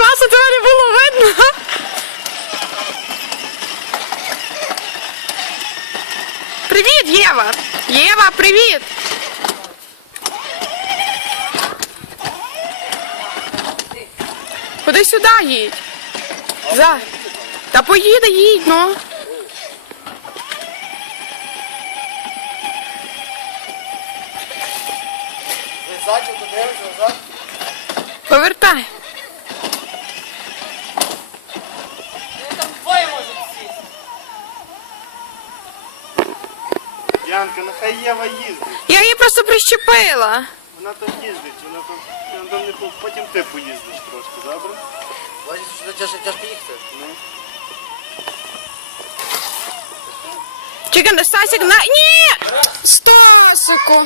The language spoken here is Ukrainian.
класно, тебе не було видно. Привіт, Єва! Єва, привіт! Куди сюди їдь? За. Та поїде, їдь, ну. Повертай. Янка, нехай Єва їздить. Я її просто прищепила. Вона там їздить, вона там, вона там не по- потім ти поїздиш трошки, добре? Бачиш, що тяжко, тяжко їхати. Ну. Чекай, Стасик, на... Ні! Стасику!